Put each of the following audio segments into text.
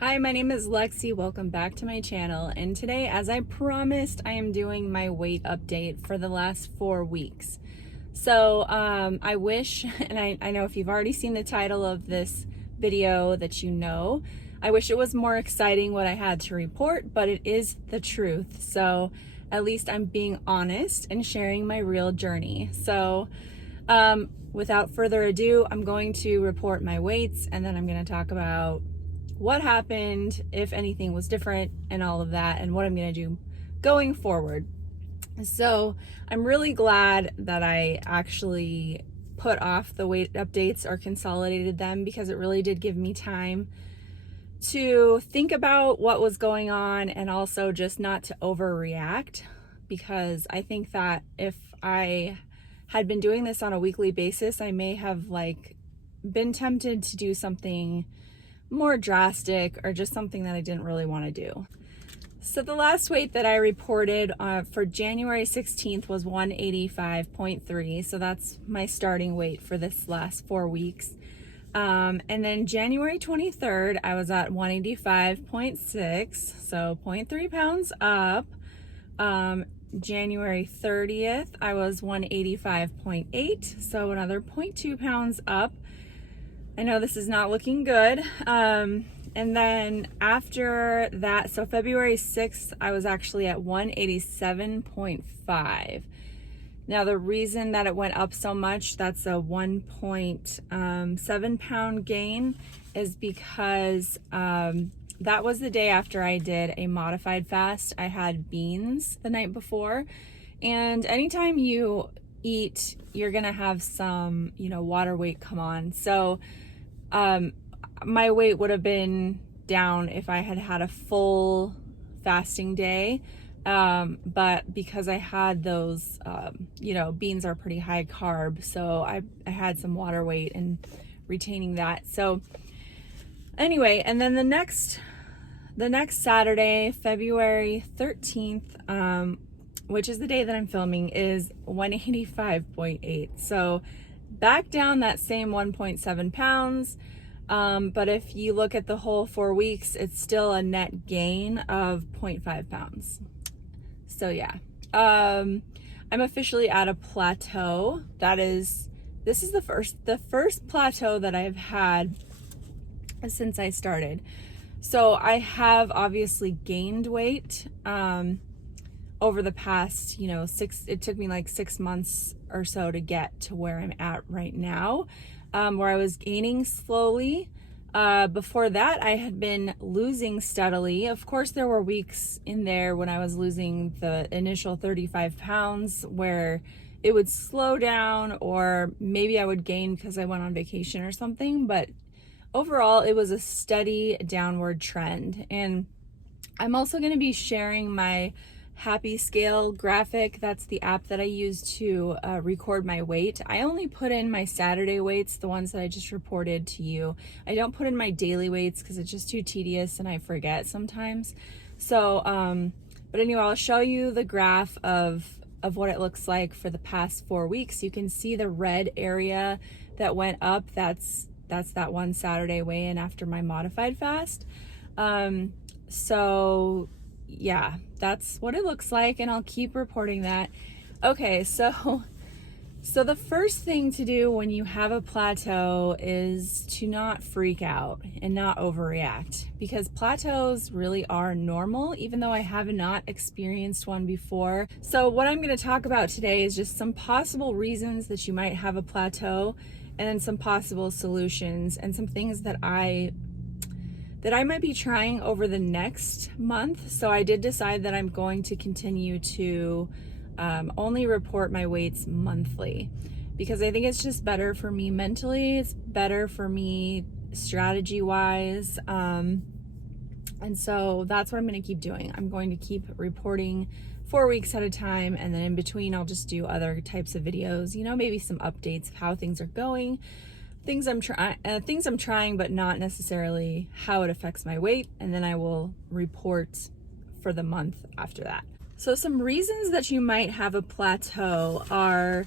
Hi, my name is Lexi. Welcome back to my channel. And today, as I promised, I am doing my weight update for the last 4 weeks. So I wish, and I know if you've already seen the title of this video that you know, I wish it was more exciting what I had to report, but it is the truth. So at least I'm being honest and sharing my real journey. So without further ado, I'm going to report my weights, and then I'm going to talk about what happened, if anything was different, and all of that, and what I'm going to do going forward. So I'm really glad that I actually put off the weight updates or consolidated them, because it really did give me time to think about what was going on and also just not to overreact, because I think that if I had been doing this on a weekly basis, I may have been tempted to do something more drastic or just something that I didn't really want to do. So the last weight that I reported for January 16th was 185.3. So that's my starting weight for this last 4 weeks. And then January 23rd, I was at 185.6, so 0.3 pounds up. January 30th, I was 185.8, so another 0.2 pounds up. I know this is not looking good. And then after that, so February 6th, I was actually at 187.5. Now, the reason that it went up so much, that's a 1.7 pound gain, is because that was the day after I did a modified fast. I had beans the night before, and anytime you eat, you're gonna have some, water weight come on. So my weight would have been down if I had had a full fasting day. But because I had those, beans are pretty high carb, so I had some water weight and retaining that. So anyway, and then the next Saturday, February 13th, which is the day that I'm filming, is 185.8. So back down that same 1.7 pounds. But if you look at the whole 4 weeks, it's still a net gain of 0.5 pounds. So yeah, I'm officially at a plateau. This is the first plateau that I've had since I started. So I have obviously gained weight, over the past, it took me like 6 months or so to get to where I'm at right now, where I was gaining slowly. Before that, I had been losing steadily. Of course, there were weeks in there when I was losing the initial 35 pounds where it would slow down, or maybe I would gain because I went on vacation or something. But overall, it was a steady downward trend. And I'm also going to be sharing my Happy Scale graphic. That's the app that I use to record my weight. I only put in my Saturday weights, the ones that I just reported to you. I don't put in my daily weights because it's just too tedious and I forget sometimes. So, but anyway, I'll show you the graph of what it looks like for the past 4 weeks. You can see the red area that went up. That's that one Saturday weigh-in after my modified fast. So yeah, that's what it looks like, and I'll keep reporting that. Okay, so the first thing to do when you have a plateau is to not freak out and not overreact, because plateaus really are normal, even though I have not experienced one before. So what I'm going to talk about today is just some possible reasons that you might have a plateau, and then some possible solutions and some things that I might be trying over the next month. So I did decide that I'm going to continue to only report my weights monthly, because I think it's just better for me mentally. It's better for me strategy wise. And so that's what I'm going to keep doing. I'm going to keep reporting 4 weeks at a time, and then in between I'll just do other types of videos, maybe some updates of how things are going, things I'm trying, but not necessarily how it affects my weight. And then I will report for the month after that. So some reasons that you might have a plateau are,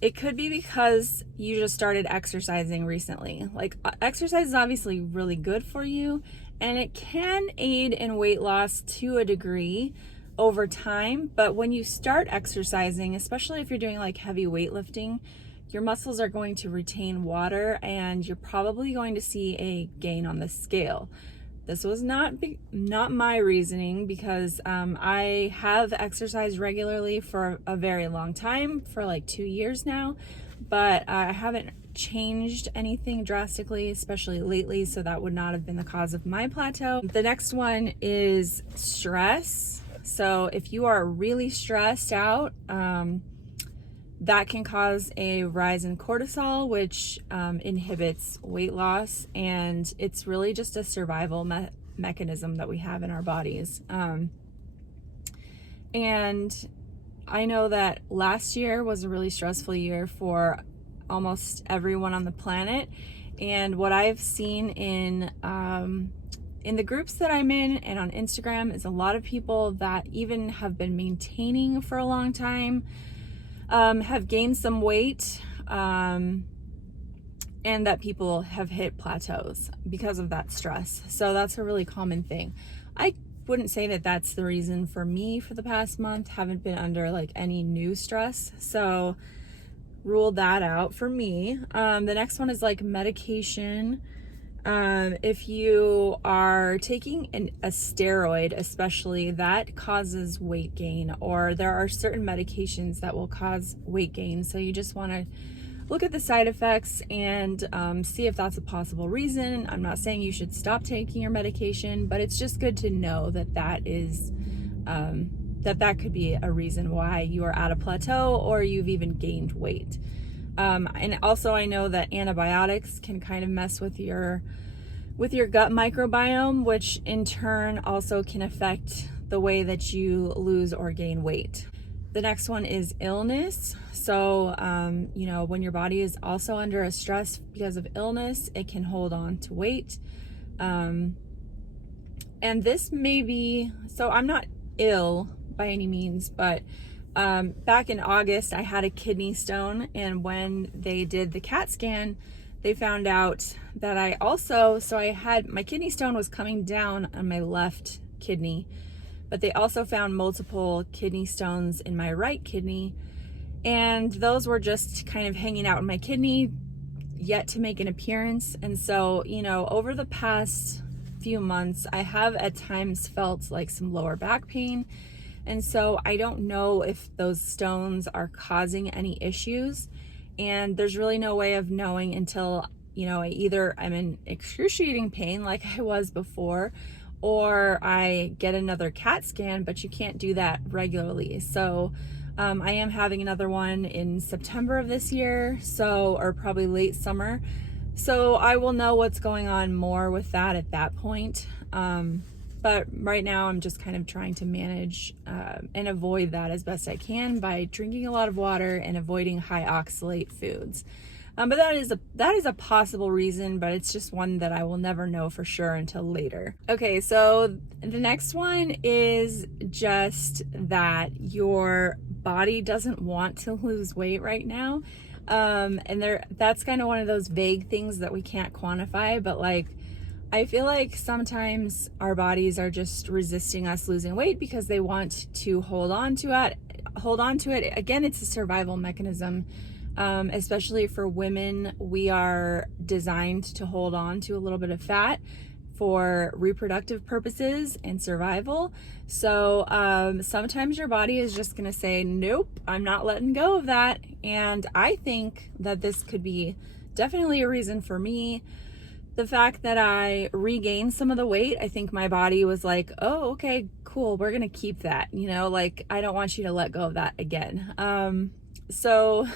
it could be because you just started exercising recently. Like, exercise is obviously really good for you, and it can aid in weight loss to a degree over time. But when you start exercising, especially if you're doing like heavy weightlifting, your muscles are going to retain water and you're probably going to see a gain on the scale. This was not my reasoning, because I have exercised regularly for a very long time, for like 2 years now, but I haven't changed anything drastically, especially lately, so that would not have been the cause of my plateau. The next one is stress. So if you are really stressed out, that can cause a rise in cortisol, which inhibits weight loss, and it's really just a survival mechanism that we have in our bodies. And I know that last year was a really stressful year for almost everyone on the planet, and what I've seen in the groups that I'm in and on Instagram is a lot of people that even have been maintaining for a long time have gained some weight, and that people have hit plateaus because of that stress. So that's a really common thing. I wouldn't say that that's the reason for me for the past month. Haven't been under like any new stress, so ruled that out for me. The next one is like medication. If you are taking a steroid, especially, that causes weight gain, or there are certain medications that will cause weight gain. So you just want to look at the side effects and see if that's a possible reason. I'm not saying you should stop taking your medication, but it's just good to know that that is that could be a reason why you are at a plateau or you've even gained weight. And also I know that antibiotics can kind of mess with your gut microbiome, which in turn also can affect the way that you lose or gain weight. The next one is illness. So, when your body is also under a stress because of illness, it can hold on to weight. And this may be, so I'm not ill by any means, but back in August, I had a kidney stone, and when they did the CAT scan, they found out that I had, my kidney stone was coming down on my left kidney, but they also found multiple kidney stones in my right kidney, and those were just kind of hanging out in my kidney, yet to make an appearance. And so, over the past few months, I have at times felt like some lower back pain. And so I don't know if those stones are causing any issues. And there's really no way of knowing until, either I'm in excruciating pain like I was before, or I get another CAT scan, but you can't do that regularly. So I am having another one in September of this year, or probably late summer. So I will know what's going on more with that at that point. But right now I'm just kind of trying to manage and avoid that as best I can by drinking a lot of water and avoiding high oxalate foods. But that is a possible reason, but it's just one that I will never know for sure until later. Okay, so the next one is just that your body doesn't want to lose weight right now. And that's kind of one of those vague things that we can't quantify, but like, I feel like sometimes our bodies are just resisting us losing weight because they want to hold on to it. Again, it's a survival mechanism. Especially for women, we are designed to hold on to a little bit of fat for reproductive purposes and survival. So sometimes your body is just going to say, nope, I'm not letting go of that. And I think that this could be definitely a reason for me. The fact that I regained some of the weight, I think my body was like, oh, okay, cool, we're gonna keep that, I don't want you to let go of that again. So,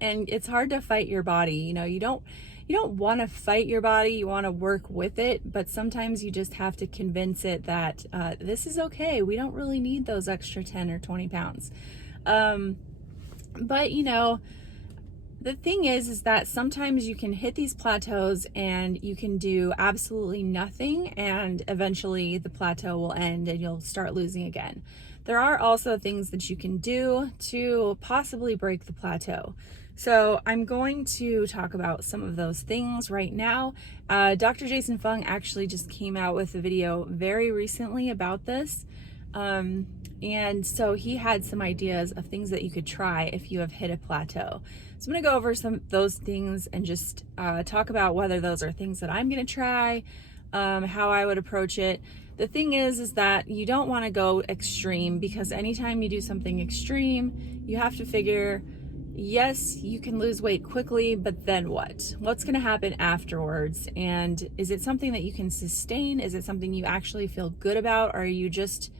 and it's hard to fight your body, you don't want to fight your body, you want to work with it, but sometimes you just have to convince it that this is okay, we don't really need those extra 10 or 20 pounds. But the thing is that sometimes you can hit these plateaus and you can do absolutely nothing, and eventually the plateau will end and you'll start losing again. There are also things that you can do to possibly break the plateau. So I'm going to talk about some of those things right now. Dr. Jason Fung actually just came out with a video very recently about this. And so he had some ideas of things that you could try if you have hit a plateau. So I'm going to go over some of those things and just talk about whether those are things that I'm going to try, how I would approach it. The thing is that you don't want to go extreme, because anytime you do something extreme, you have to figure, yes, you can lose weight quickly, but then what? What's going to happen afterwards? And is it something that you can sustain? Is it something you actually feel good about? Or are you just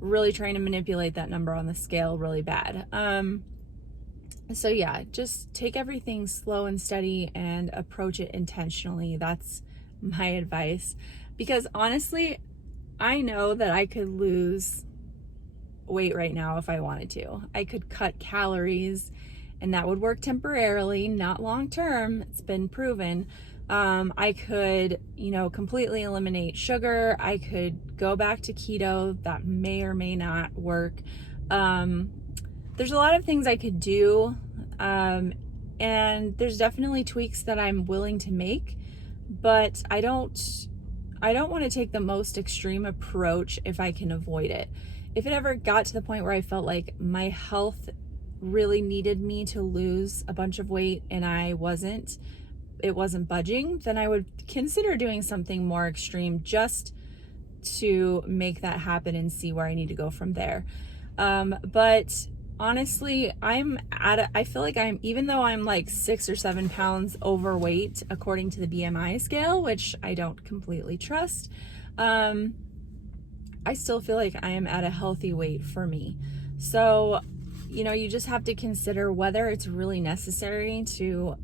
really trying to manipulate that number on the scale really bad? So yeah, just take everything slow and steady and approach it intentionally. That's my advice. Because honestly, I know that I could lose weight right now if I wanted to. I could cut calories, and that would work temporarily, not long term. It's been proven. I could, completely eliminate sugar. I could go back to keto. That may or may not work. There's a lot of things I could do. And there's definitely tweaks that I'm willing to make, but I don't want to take the most extreme approach if I can avoid it. If it ever got to the point where I felt like my health really needed me to lose a bunch of weight and it wasn't budging, then I would consider doing something more extreme just to make that happen and see where I need to go from there. But honestly, I feel like even though I'm like 6 or 7 pounds overweight according to the BMI scale, which I don't completely trust, I still feel like I am at a healthy weight for me. So, you just have to consider whether it's really necessary to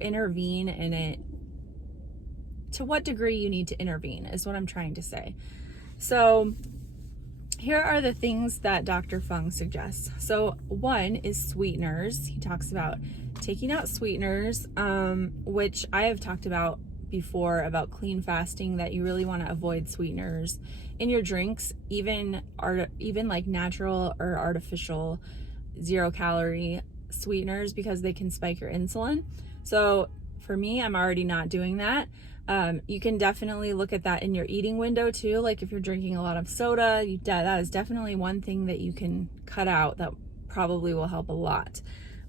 intervene in it. To what degree you need to intervene is what I'm trying to say. So here are the things that Dr. Fung suggests. So one is sweeteners. He talks about taking out sweeteners, which I have talked about before, about clean fasting, that you really want to avoid sweeteners in your drinks, even like natural or artificial 0-calorie sweeteners, because they can spike your insulin. So for me, I'm already not doing that. You can definitely look at that in your eating window too. Like if you're drinking a lot of soda, that is definitely one thing that you can cut out that probably will help a lot.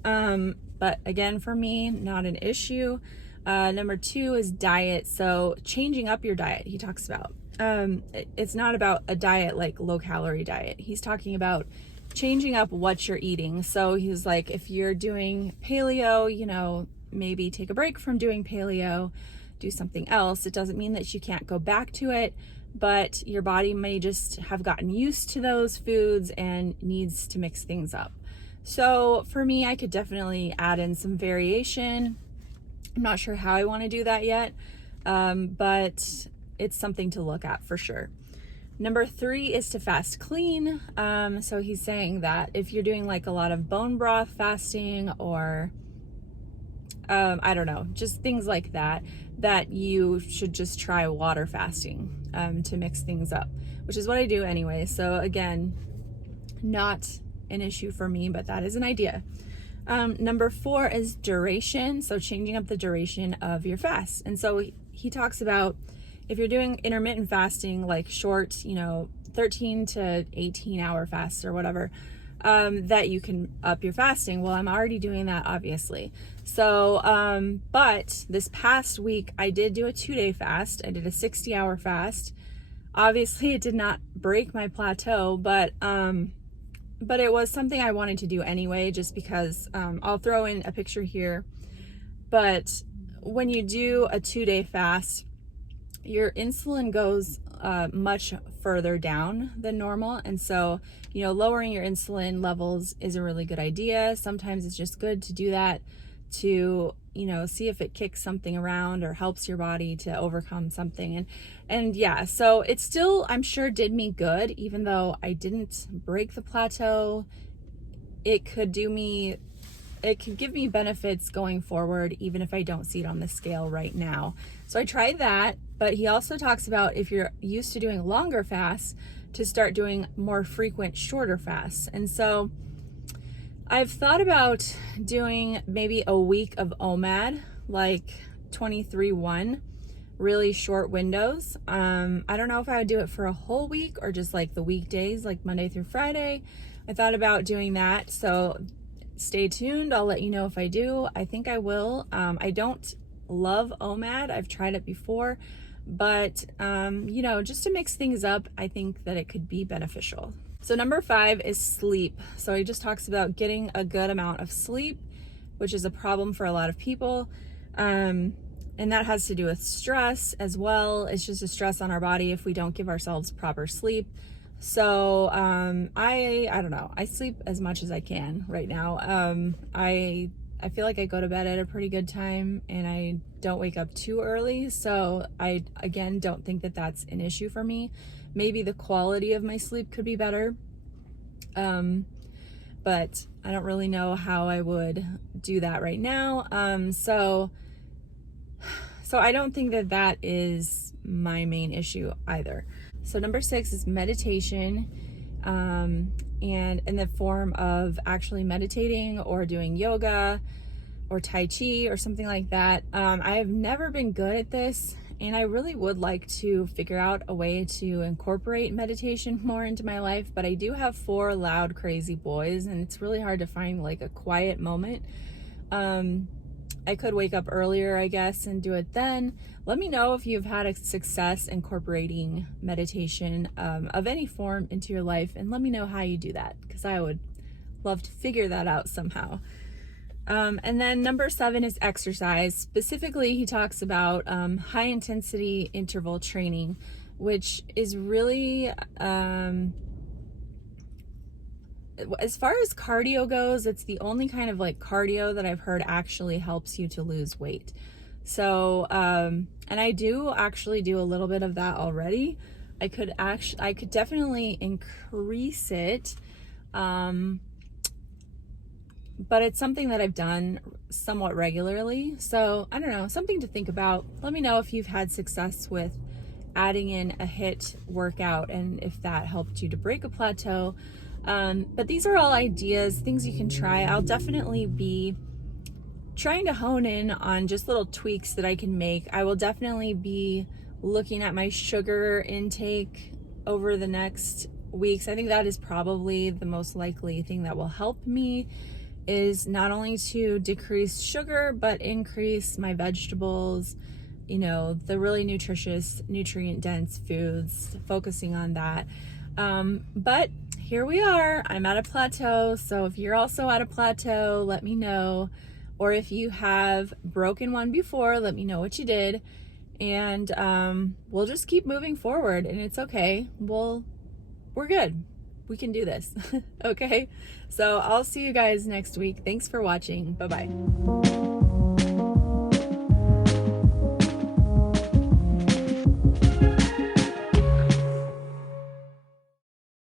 But again, for me, not an issue. Number 2 is diet. So changing up your diet, he talks about. It's not about a diet like low calorie diet. He's talking about changing up what you're eating. So he's like, if you're doing paleo, maybe take a break from doing paleo, do something else. It doesn't mean that you can't go back to it, but your body may just have gotten used to those foods and needs to mix things up. So for me, I could definitely add in some variation. I'm not sure how I want to do that yet, but it's something to look at for sure. Number 3 is to fast clean. So he's saying that if you're doing like a lot of bone broth fasting, or I don't know, just things like that you should just try water fasting to mix things up, which is what I do anyway. So again, not an issue for me, but that is an idea. Number 4 is duration. So changing up the duration of your fast. And so he talks about if you're doing intermittent fasting, like short, 13 to 18 hour fasts or whatever, that you can up your fasting. Well, I'm already doing that, obviously. So, but this past week I did do a 2-day fast. I did a 60-hour fast. Obviously it did not break my plateau, but it was something I wanted to do anyway, just because, I'll throw in a picture here. But when you do a 2-day fast, your insulin goes much further down than normal. And so, lowering your insulin levels is a really good idea. Sometimes it's just good to do that to, see if it kicks something around or helps your body to overcome something. And yeah, so it still, I'm sure, did me good, even though I didn't break the plateau. It could give me benefits going forward, even if I don't see it on the scale right now. So I tried that, but he also talks about if you're used to doing longer fasts, to start doing more frequent, shorter fasts. And so I've thought about doing maybe a week of OMAD, like 23-1, really short windows. I don't know if I would do it for a whole week or just like the weekdays, like Monday through Friday. I thought about doing that, so stay tuned. I'll let you know if I do. I think I will. I don't love OMAD. I've tried it before, but just to mix things up, I think that it could be beneficial. So number 5 is sleep. So he just talks about getting a good amount of sleep, which is a problem for a lot of people. And that has to do with stress as well. It's just a stress on our body if we don't give ourselves proper sleep. So I don't know. I sleep as much as I can right now. I feel like I go to bed at a pretty good time and I don't wake up too early. So I, again, don't think that that's an issue for me. Maybe the quality of my sleep could be better. But I don't really know how I would do that right now. So I don't think that that is my main issue either. So number 6 is meditation, and in the form of actually meditating or doing yoga or Tai Chi or something like that. I have never been good at this, and I really would like to figure out a way to incorporate meditation more into my life, but I do have 4 loud, crazy boys, and it's really hard to find like a quiet moment. I could wake up earlier, I guess, and do it then. Let me know if you've had a success incorporating meditation of any form into your life, and let me know how you do that, because I would love to figure that out somehow. And then number 7 is exercise. Specifically, he talks about high intensity interval training, which is really, as far as cardio goes, it's the only kind of like cardio that I've heard actually helps you to lose weight. So, and I do actually do a little bit of that already. I could definitely increase it. But it's something that I've done somewhat regularly. So I don't know, something to think about. Let me know if you've had success with adding in a HIIT workout and if that helped you to break a plateau. But these are all ideas, things you can try. I'll definitely be trying to hone in on just little tweaks that I can make. I will definitely be looking at my sugar intake over the next weeks. I think that is probably the most likely thing that will help me, is not only to decrease sugar, but increase my vegetables, the really nutritious, nutrient-dense foods, focusing on that. But here we are, I'm at a plateau. So if you're also at a plateau, let me know. Or if you have broken one before, let me know what you did. And we'll just keep moving forward, and it's okay. We're good. We can do this. Okay? So I'll see you guys next week. Thanks for watching. Bye-bye.